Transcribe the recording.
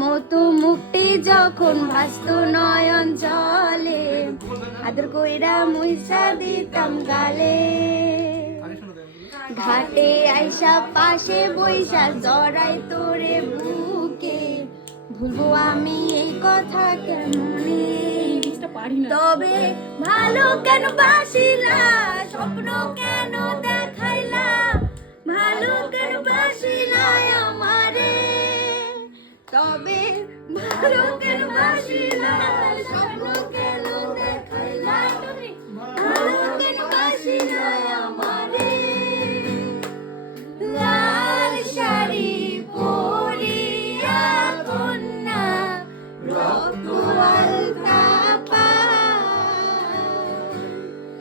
মতো মুক্তি যখন ভাসত নয়ন জলে আদর কইরা মুইসা দিতাম গালে ঘাটে আইসা পাশে বইসা জড়াই তোরে বুকে ভুলবো আমি এই কথা কেমনে তবে ভালো কেন বাসিলা স্বপ্ন কেন দেখাইলা ভালো কেন বাসিলা আমারে তবে ভালো কেন বাসিলা স্বপ্ন কেন দেখাইলা ভালো কেন বাসিলা